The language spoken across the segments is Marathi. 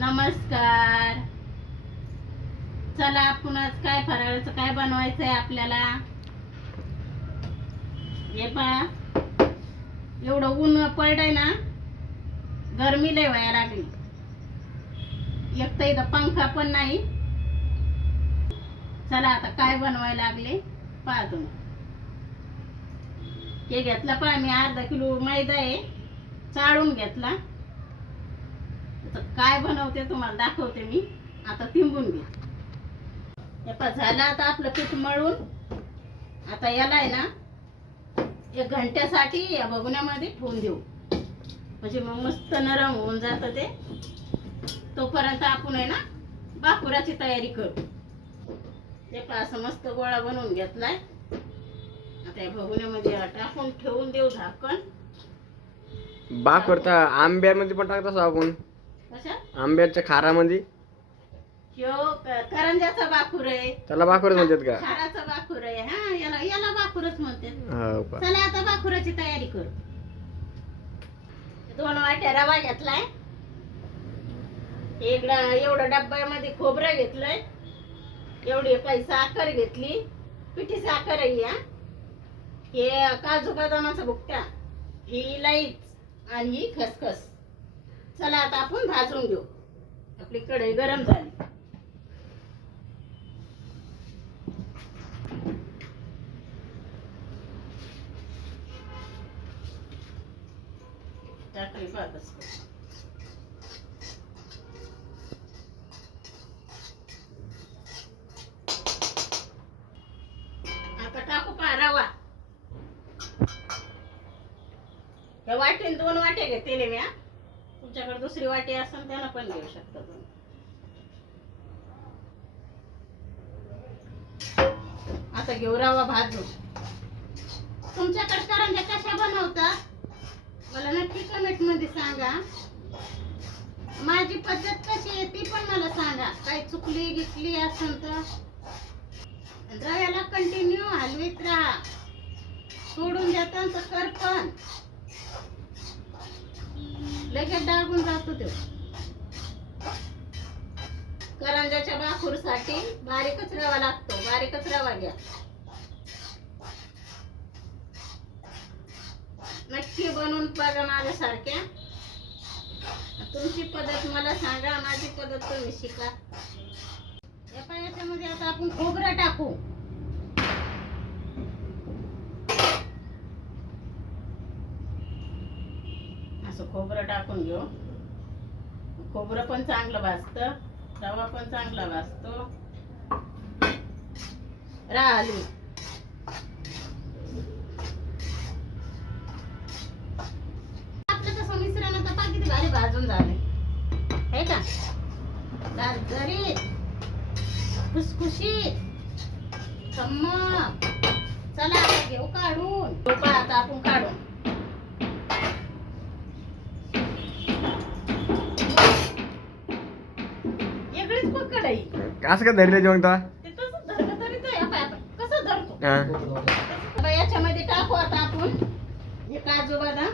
नमस्कार. चला आपण काय फराळाचं काय बनवायचं आहे आपल्याला? हे पहा. एवढं ऊन पडलंय ना गरमी लय व्हायला लागली. एक तर इथं पंखा पण नाही. चला आता काय बनवायला लागले? पाहतो हे घेतलं पहा मी अर्धा किलो मैदा आहे. चाळून घेतला. आता काय बनवते तुम्हाला दाखवते मी. आता तिंबून घे पा झालं आता आपलं पीठ मळून. आता याला आहे ना एक घंट्यासाठी या बघण्यामध्ये ठेवून देऊ. म्हणजे मग मस्त नरम होऊन जातं ते. तोपर्यंत आपण आहे ना बाकुराची तयारी करू. ते असं मस्त गोळा बनवून घेतलाय. आता या बघण्यामध्ये टाकून ठेवून देऊ झाकण. बाकर तर आंब्यामध्ये पण टाकत असं आपण. आंब्याच्या खारामध्ये? करंजाचा बाकूर आहे. त्याला बाकर म्हणतात का? खाराचा बाकूर आहे. हा याला याला बाकूरच म्हणते हो चला आता बाकुराची तयारी करू. दोन वाट्या रवा घेतलाय. इकडं एवढं डब्यामध्ये खोबरं घेतलंय. एवढी पाय साखर घेतली. पिठी साखर आहे हा हे काजू बदामाचा बुकटा. ही इलायच आणि ही खसखस. चला आता आपण भाजून घेऊ. आपली कढई गरम झाली. टाकली आता टाकू पहा रवा. त्या वाटेन दोन वाटे घेतलेले मी हा. तुमच्याकडे दुसरी वाटी असेल त्याला पण घेऊ शकता तुम्ही. आता घेऊ रवा भाजू तुमच्याकडे करंज्या कशा बनवतात मला नक्की कमेंटमध्ये सांगा. माझी पद्धत कशी आहे ती पण मला सांगा. काही चुकली गिकली असेल तर. रव्याला कंटिन्यू हलवीत राहा. सोडून देता तर कर पण लगेच डागून जातो तो. करंजाच्या बाखूरसाठी बारीकच रवा लागतो. बारीकच रवा घ्या. नक्की बनवून बघा माझ्यासारख्या. तुमची पद्धत मला सांगा माझी पद्धत तुम्ही शिका. या याच्यामध्ये आता आपण खोबरं टाकू. असं खोबरं टाकून घेऊ. खोबरं पण चांगलं भाजतं रवा पण चांगला भाजतो. राहिली. आपलं तसं मिश्रण आता पहा किती भारी भाजून झाले. आहे का? जरीत खुसखुशीत खम्मक चला घेऊ काढून. घेऊ आता आपण काढून असं का धरले जेवण तर ते तसं धरलं तरी ते आपण- आपण कसं धरतो? हा. आता याच्यामध्ये टाकू आता आपण. हे काजू बदाम.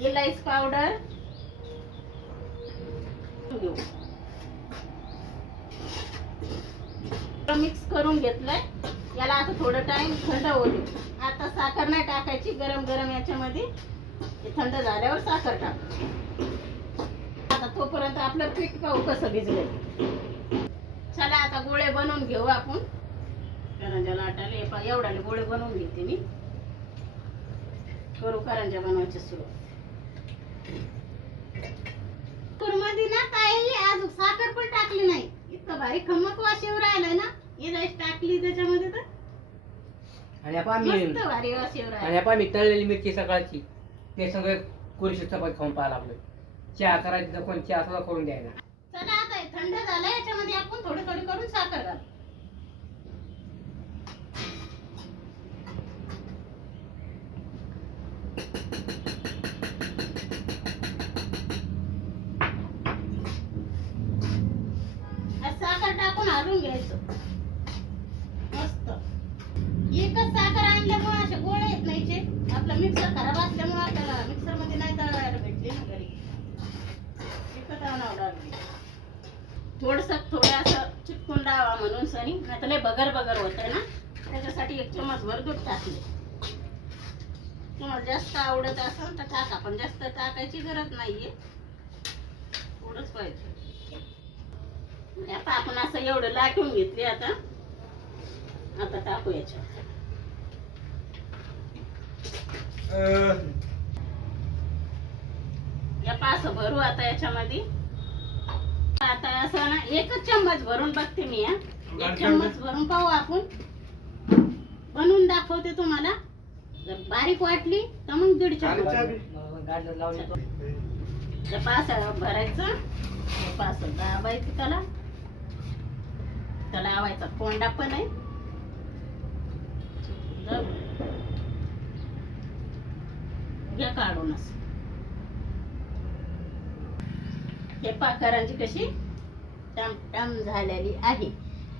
इलायच पावडर. मिक्स करून घेतलंय. याला आता थोडं टाइम थंड होऊ दे. आता साखर नाही टाकायची गरम गरम याच्यामध्ये. हे थंड झाल्यावर साखर टाक. तोपर्यंत आपलं पीठ पाहू कसं भिजलंय. चला आता गोळे बनवून घेऊ आपण. करंजा पहा एवढाले गोळे बनवून घेते मी. करू करंजा बनवायची सुरुवात. कुरमधी ना ताई आज साखर पण टाकली नाही. इतकं भारी खमक वास येऊ राहिलाय ना. इलायच टाकली त्याच्यामध्ये तर. मस्त भारी वास येऊ आणि राहिला आपण तळलेली मिरची सकाळची. ते सगळं कुरशी चपाती खाऊन पाहायला लागलोय. चहा करायची तर कोण चहा सुद्धा करून द्यायला. चला आता हे थंड झालं याच्यामध्ये आपण थोडी थोडी करून साखर घाल. आज साखर टाकून हलवून घ्यायचं. मस्त. एकच साखर आणल्यामुळे असे गोळे येत नाहीचे. आपला मिक्सर खराब असल्यामुळे आपल्याला मिक्सरमध्ये नाही तळायला भेटली ना घरी थोडस थोडं असं चिटकून लावा म्हणून सनी नाही तर लय बगर बगर होतं ना. त्याच्यासाठी एक चमचभर दूध टाकले. तुम्हाला जास्त आवडत असेल तर टाका पण जास्त टाकायची गरज नाहीये. थोडंच पाहिजे. आता आपण असं एवढं लाटून घेतले आता. आता टाकू याच्या या पास भरू आता याच्यामध्ये. आता असं ना एकच चम्मच भरून बघते मी हा. एक चम्मच भरून पाहू आपण. बनवून दाखवते तुम्हाला. जर बारीक वाटली तर मग दीड चम्मच. पास भरायचं. पास दाबायचं त्याला. त्याला लावायचा कोंडा पण आहे. घ्या काढूनच. हे पाकरांची कशी टम टम झालेली आहे.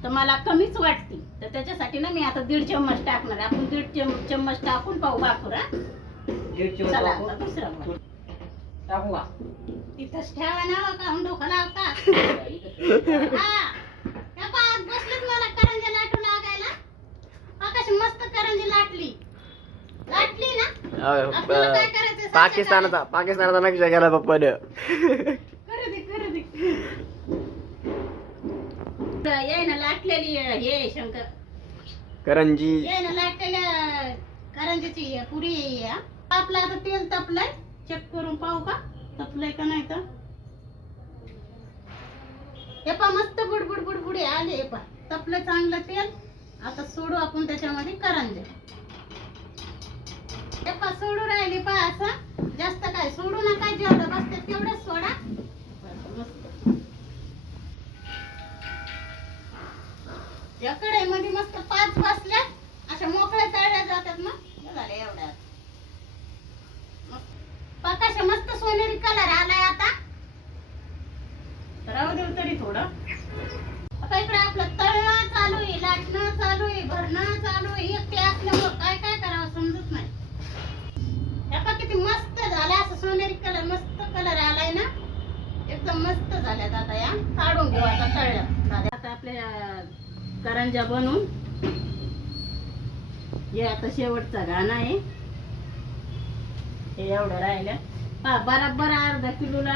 तर मला कमीच वाटते. तर त्याच्यासाठी ना मी आता दीड चम्मच टाकणार. आपण दीड चम- चम्मच टाकून पाहू बाकूर हा? दीड चिमट चला टाकू. आता दुसरा. टाकू का? तिथंच ठेवा ना काहून डोकं लावता. हा. त्या बसलेत मला करंजी लाटू लागायला. हा कशी मस्त करंजी लाटली. लाटली ना? आपल्याला काय करायचं सारखं पाकिस्तानाचा पाकिस्तानाचा नक्षा केला पप्पानं करू दे करू दे ये ना लाटलेली हे शंकर. करंजी. ये ना लाटलेल्या करंजीची हे पुरी हा. आपलं आता तेल तपलंय. चेक करून पाहू का? तपलंय का नाही तर? हे पा मस्त बुडबुड बुडबुडी आले हे पा तपलं चांगलं तेल. आता सोडू आपण त्याच्यामध्ये करंजे. हे पा सोडू राहिले पा असं. जास्त काय सोडू नका जेवढं बसते तेवढंच सोडा. बस, मस्त. या कढईमध्ये मस्त पाच बसल्या अशा मोकळ्या तळल्या जातात ना हे झाले एवढ्यात पाकाशा मस्त सोनेरी कलर आलाय आता राहू देऊ तरी थोडं आता इकडे आपलं तळणं चालू आहे लाटणं चालू आहे भरणं चालू आहे एकटे असल्यामुळं काय काय करावं समजत नाही हे पहा किती मस्त झाला असं सोनेरी कलर मस्त कलर आलाय ना एकदम मस्त झाल्यात आता या काढून घेऊ आता तळल्या झाल्या. आता आपल्या करंजा बनवून हे आता शेवटचा घाणा आहे. हे एवढं राहिलं. पा बराबर अर्धा किलोला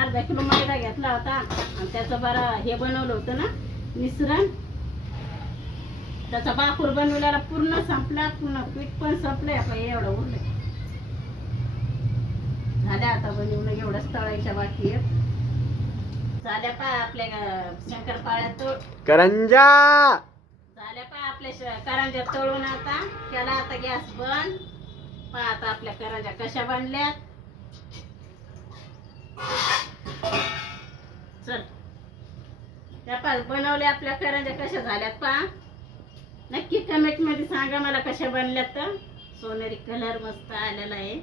अर्धा किलो मैदा घेतला होता. आणि त्याचं बरा हे बनवलं होतं ना मिश्रण. त्याचा बाकूर बनवलेला पूर्ण संपला पूर्ण पीठ पण संपलंय. आपण एवढं उरलं झाल्या आता बनवलं एवढंच तळायच्या बाकी आहे. झाल्या पा आपल्या करंजा! झाल्या पा आपल्या श- करंज्या तळून आता. केला आता गॅस बंद. पहा आता आपल्या करंज्या कशा बनल्यात. चल. त्या पा बनवल्या आपल्या करंज्या कशा झाल्यात पहा नक्की कमेंटमध्ये सांगा मला कशा बनल्यात तर. सोनेरी कलर मस्त आलेला आहे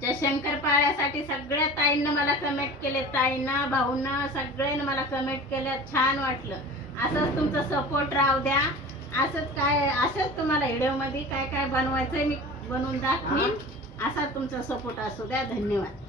त्या शंकरपाळ्यासाठी सगळ्या ताईंना मला कमेंट केले. ताईंना भाऊंना सगळ्यांना मला कमेंट केल्या छान वाटलं. असंच तुमचा सपोर्ट राहू द्या. असंच काय असंच तुम्हाला व्हिडिओमध्ये काय काय बनवायचंय मी बनवून दाखवीन. असा तुमचा सपोर्ट असू द्या. धन्यवाद.